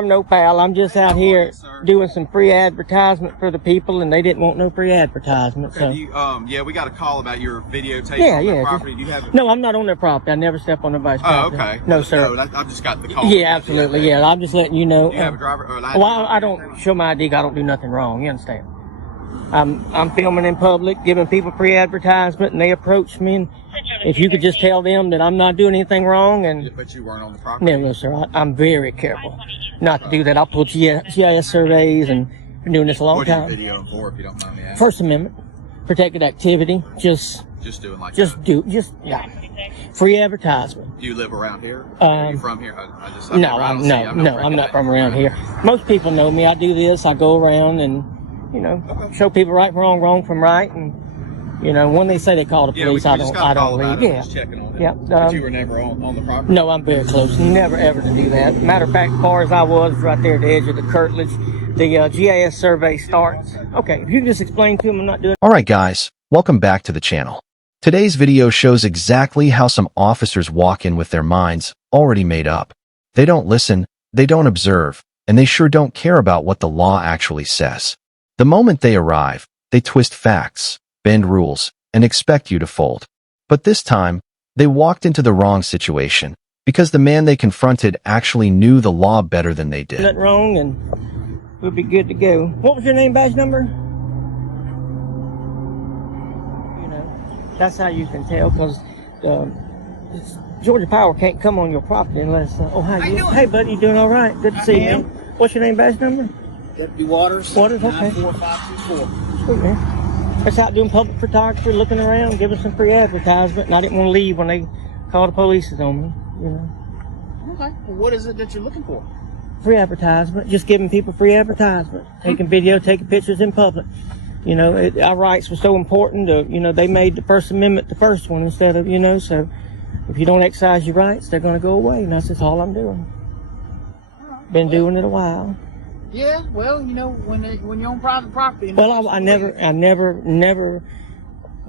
I'm no pal. I'm just out here doing some free advertisement for the people, and they didn't want no free advertisement. Okay, so, yeah, we got a call about your videotape on their property. Do you have it? No, I'm not on their property. I never step on nobody's property. Oh, okay. No, sir. No, I've just got the call. Yeah, absolutely. Yeah, I'm just letting you know. Do you have a driver or an ID? Well, I don't show my ID. I don't do nothing wrong. You understand? I'm filming in public, giving people free advertisement, and they approach me. And if you could just tell them that I'm not doing anything wrong, and but you weren't on the property. No, sir. I'm very careful not to do that. I'll pull GIS surveys, and been doing this a long time. What are you videoing for, if you don't mind me asking? First Amendment, protected activity. Just doing like yeah. Free advertisement. Do you live around here? Are you from here? I'm not from around here. Most people know me. I do this. I go around and show people right from wrong from right, and when they say they call the police, I don't leave. Yeah, just checking on it. Yeah. But you were never on the property. No, I'm very close. Never ever to do that. Matter of fact, as far as I was right there at the edge of the curtilage, the GIS survey starts. Okay, if you can just explain to them, I'm not doing. All right, guys, welcome back to the channel. Today's video shows exactly how some officers walk in with their minds already made up. They don't listen, they don't observe, and they sure don't care about what the law actually says. The moment they arrive, they twist facts, bend rules, and expect you to fold. But this time, they walked into the wrong situation because the man they confronted actually knew the law better than they did. Nothing wrong, and we'll be good to go. What was your name, badge number? That's how you can tell, because Georgia Power can't come on your property unless. Hey, buddy, you doing all right? Good to see you, man. What's your name, badge number? Deputy Waters. Waters, okay. 94524. Sweet, man. Just out doing public photography, looking around, giving some free advertisement, and I didn't want to leave when they called the police on me. Okay. Well, what is it that you're looking for? Free advertisement. Just giving people free advertisement. Taking video, taking pictures in public. Our rights were so important. They made the First Amendment the first one instead of, so if you don't exercise your rights, they're going to go away. And that's just all I'm doing. Been doing it a while. Yeah, well, when you're on private property. Well, I never,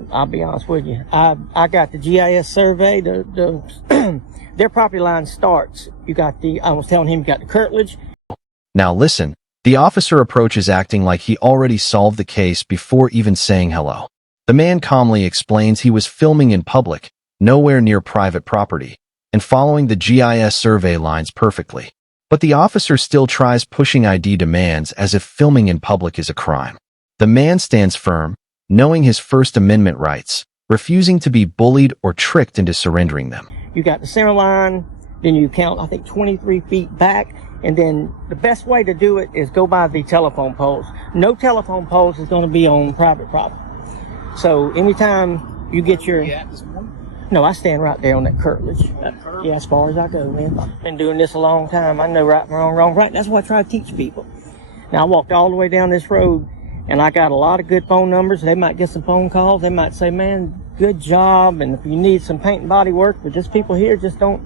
I'll be honest with you. I got the GIS survey, their property line starts. I was telling him you got the curtilage. Now listen. The officer approaches acting like he already solved the case before even saying hello. The man calmly explains he was filming in public, nowhere near private property, and following the GIS survey lines perfectly. But the officer still tries pushing ID demands as if filming in public is a crime. The man stands firm, knowing his First Amendment rights, refusing to be bullied or tricked into surrendering them. You got the center line, then you count, I think, 23 feet back. And then the best way to do it is go by the telephone poles. No telephone poles is going to be on private property. So anytime you get your... No, I stand right there on that curtilage. Yeah, as far as I go, man. Been doing this a long time. I know right from wrong, right. That's what I try to teach people. Now, I walked all the way down this road, and I got a lot of good phone numbers. They might get some phone calls. They might say, man, good job. And if you need some paint and body work, but just people here just don't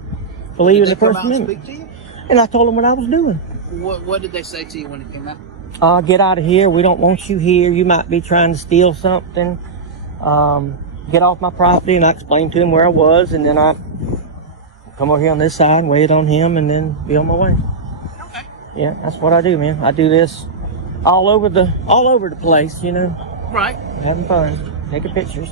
believe in the First Amendment. And I told them what I was doing. What did they say to you when it came out? Get out of here. We don't want you here. You might be trying to steal something. Get off my property. And I explained to him where I was. And then I come over here on this side and wait on him and then be on my way. Okay. Yeah, that's what I do, man. I do this all over the place, Right. Having fun. Taking pictures.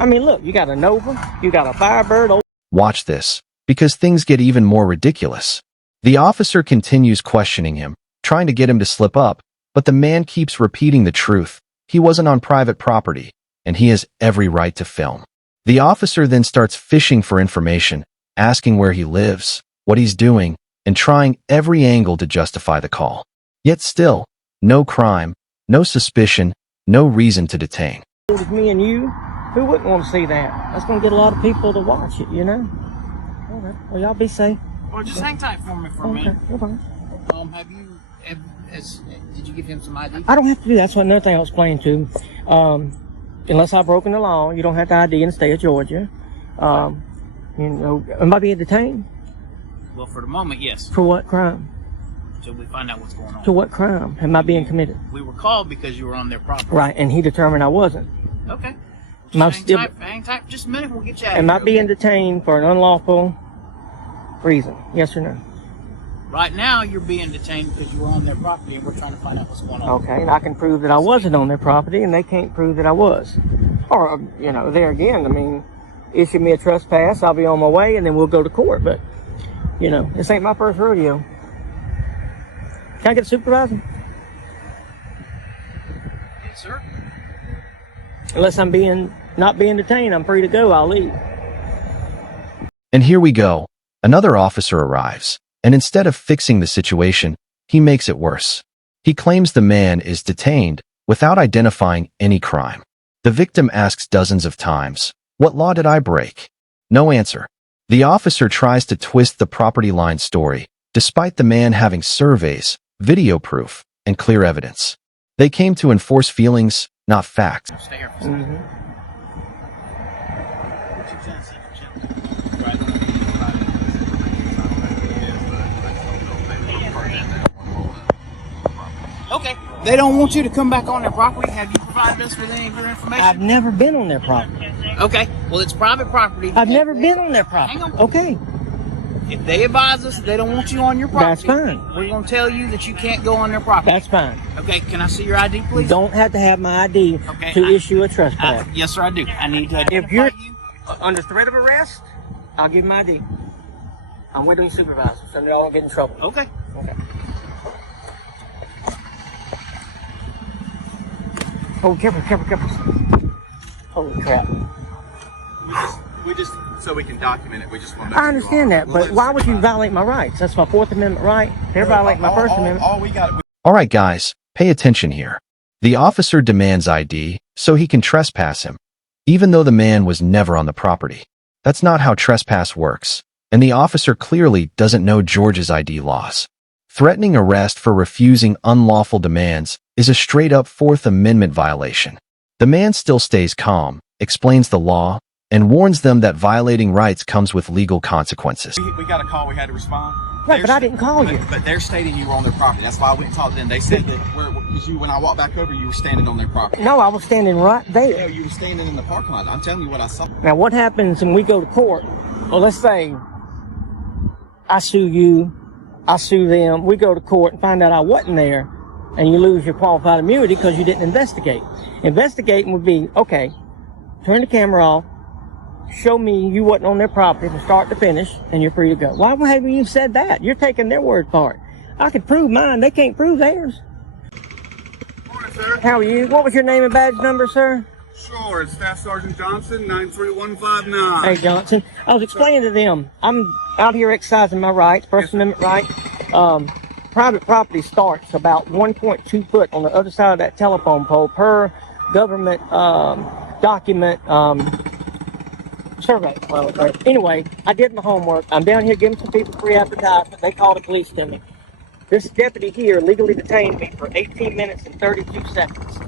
I mean, look, you got a Nova. You got a Firebird. Watch this. Because things get even more ridiculous. The officer continues questioning him, trying to get him to slip up, but the man keeps repeating the truth. He wasn't on private property, and he has every right to film. The officer then starts fishing for information, asking where he lives, what he's doing, and trying every angle to justify the call. Yet still, no crime, no suspicion, no reason to detain. With me and you, who wouldn't want to see that? That's going to get a lot of people to watch it, Okay. Well, y'all be safe. Well, just hang tight for me for a minute. Okay. Did you give him some ID? I don't have to do that. That's another thing I was explaining to him. Unless I've broken the law, you don't have to ID in the state of Georgia. Am I being detained? Well, for the moment, yes. For what crime? Until we find out what's going on. To what crime am I being committed? We were called because you were on their property. Right, and he determined I wasn't. Okay. Hang tight. Just a minute, we'll get you out of here. Am I being detained for an unlawful reason? Yes or no? Right now, you're being detained because you were on their property, and we're trying to find out what's going on. Okay, and I can prove that I wasn't on their property, and they can't prove that I was. Or, there again, I mean, issue me a trespass, I'll be on my way, and then we'll go to court. But, this ain't my first rodeo. Can I get a supervisor? Yes, sir. Unless I'm not being detained, I'm free to go, I'll leave. And here we go. Another officer arrives, and instead of fixing the situation, he makes it worse. He claims the man is detained without identifying any crime. The victim asks dozens of times, "What law did I break?" No answer. The officer tries to twist the property line story, despite the man having surveys, video proof, and clear evidence. They came to enforce feelings, not facts. Stay here for a second. Okay. They don't want you to come back on their property. Have you provided us with any of your information? I've never been on their property. Okay. Well, it's private property. I've never been on their property. Hang on. Okay. If they advise us they don't want you on your property, That's fine. We're going to tell you that you can't go on their property. That's fine. Okay. Can I see your ID, please? You don't have to have my ID to issue a trespass. Yes, sir, I do. I need to identify If you're you. under threat of arrest, I'll give my ID. I'm with the supervisor, so y'all don't get in trouble. Okay. Okay. Oh, careful. Holy crap. We just so we can document it. We just want to. I understand that, but why would you violate my rights? That's my Fourth Amendment right. They're violating my First Amendment. All we got. All right, guys, pay attention here. The officer demands ID so he can trespass him, even though the man was never on the property. That's not how trespass works, and the officer clearly doesn't know Georgia's ID laws. Threatening arrest for refusing unlawful demands is a straight-up Fourth Amendment violation. The man still stays calm, explains the law, and warns them that violating rights comes with legal consequences. We got a call. We had to respond. Right, but I didn't call you. But they're stating you were on their property. That's why I went and talked to them. They said that when I walked back over, you were standing on their property. No, I was standing right No, there. you were standing in the parking lot. I'm telling you what I saw. Now, what happens when we go to court? Well, let's say I sue you, I sue them, we go to court and find out I wasn't there, and you lose your qualified immunity because you didn't investigate. Investigating would be, okay, turn the camera off, show me you wasn't on their property from start to finish, and you're free to go. Why haven't you said that? You're taking their word for it. I could prove mine. They can't prove theirs. Morning, sir. How are you? What was your name and badge number, sir? Sure, it's Staff Sergeant Johnson, 93159. Hey, Johnson. I was explaining to them, I'm out here exercising my rights, First Amendment right. Private property starts about 1.2 foot on the other side of that telephone pole per government document survey. Well, anyway, I did my homework. I'm down here giving some people free advertisement. They called the police to me. This deputy here legally detained me for 18 minutes and 32 seconds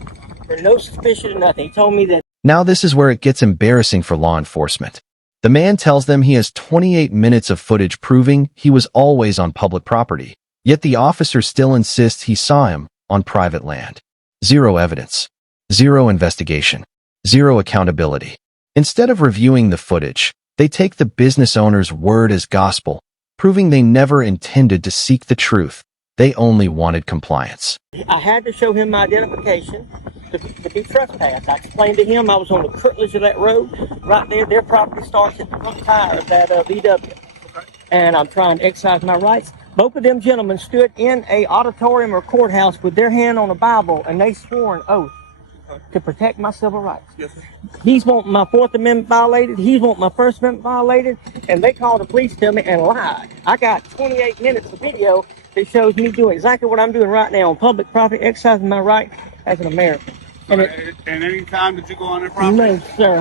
for no suspicion of nothing. He told me that. Now this is where it gets embarrassing for law enforcement. The man tells them he has 28 minutes of footage proving he was always on public property, yet the officer still insists he saw him on private land. Zero evidence. Zero investigation. Zero accountability. Instead of reviewing the footage, they take the business owner's word as gospel, proving they never intended to seek the truth. They only wanted compliance. I had to show him my identification to be trespassed. I explained to him I was on the curtilage of that road. Right there, their property starts at the front tire of that VW. And I'm trying to exercise my rights. Both of them gentlemen stood in a auditorium or courthouse with their hand on a Bible, and they swore an oath to protect my civil rights. Yes, sir. He's wanting my Fourth Amendment violated. He's wanting my First Amendment violated. And they called the police to me and lied. I got 28 minutes of video that shows me doing exactly what I'm doing right now on public property, exercising my right as an American. And any time did you go on their property? No, sir.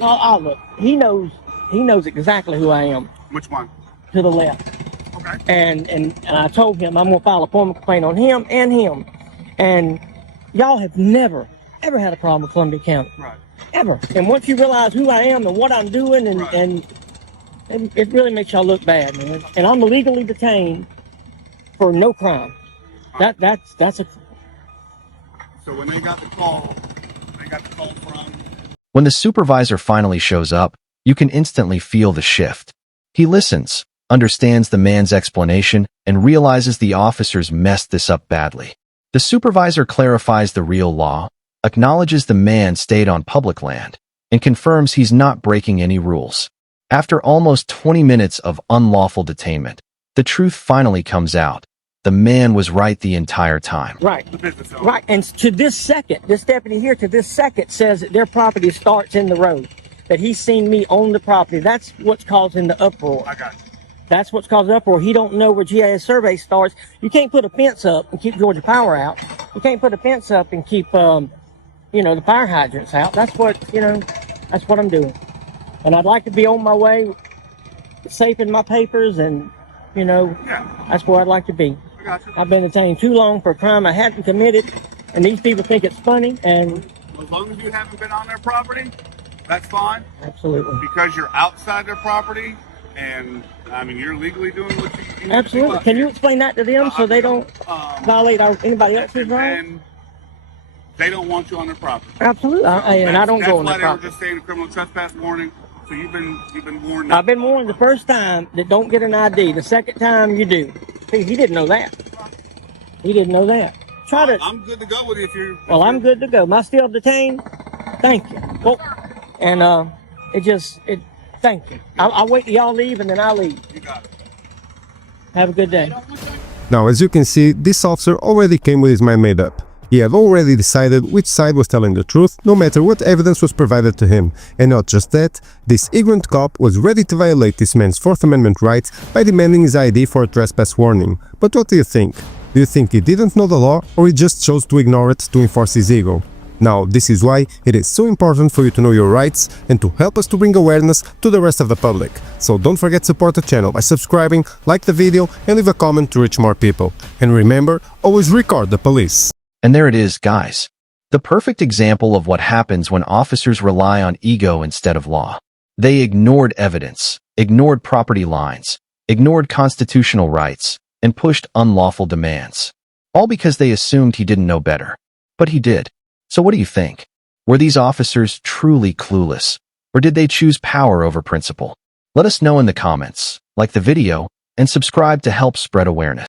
I'll look. He knows exactly who I am. Which one? To the left. Okay. And I told him I'm gonna file a formal complaint on him and him. And y'all have never ever had a problem with Columbia County. Right. Ever. And once you realize who I am and what I'm doing, and it really makes y'all look bad, man. And I'm legally detained for no crime. That's a. So when they got the call from... When the supervisor finally shows up, you can instantly feel the shift. He listens, understands the man's explanation, and realizes the officers messed this up badly. The supervisor clarifies the real law, acknowledges the man stayed on public land, and confirms he's not breaking any rules. After almost 20 minutes of unlawful detainment, the truth finally comes out. The man was right the entire time. Right. Right. And to this second, this deputy here to this second says that their property starts in the road, that he's seen me own the property. That's what's causing the uproar. I got you. That's what's causing the uproar. He don't know where GIS survey starts. You can't put a fence up and keep Georgia Power out. You can't put a fence up and keep, the fire hydrants out. That's what, that's what I'm doing. And I'd like to be on my way, safe in my papers, and, that's where I'd like to be. I got you. I've been detained too long for a crime I hadn't committed, and these people think it's funny, and As long as you haven't been on their property, that's fine. absolutely. Because you're outside their property, and you're legally doing what you need to do. Absolutely. Can you explain that to them so they don't violate anybody else's rights? And they don't want you on their property. Absolutely. And I don't go on That's their why they were property. just saying a criminal trespass warning. So you've been warned. I've been warned the first time that don't get an ID. The second time you do. See, he didn't know that. He didn't know that. Try to. I'm good to go with you if you're. Well, I'm good to go. Am I still detained? Thank you. Well, and thank you. I'll wait till y'all leave and then I'll leave. You got it. Have a good day. Now, as you can see, this officer already came with his mind made up. He had already decided which side was telling the truth, no matter what evidence was provided to him. And not just that, this ignorant cop was ready to violate this man's Fourth Amendment rights by demanding his ID for a trespass warning. But what do you think? Do you think he didn't know the law, or he just chose to ignore it to enforce his ego? Now, this is why it is so important for you to know your rights and to help us to bring awareness to the rest of the public. So don't forget to support the channel by subscribing, like the video, and leave a comment to reach more people. And remember, always record the police. And there it is, guys. The perfect example of what happens when officers rely on ego instead of law. They ignored evidence, ignored property lines, ignored constitutional rights, and pushed unlawful demands. All because they assumed he didn't know better. But he did. So what do you think? Were these officers truly clueless? Or did they choose power over principle? Let us know in the comments, like the video, and subscribe to help spread awareness.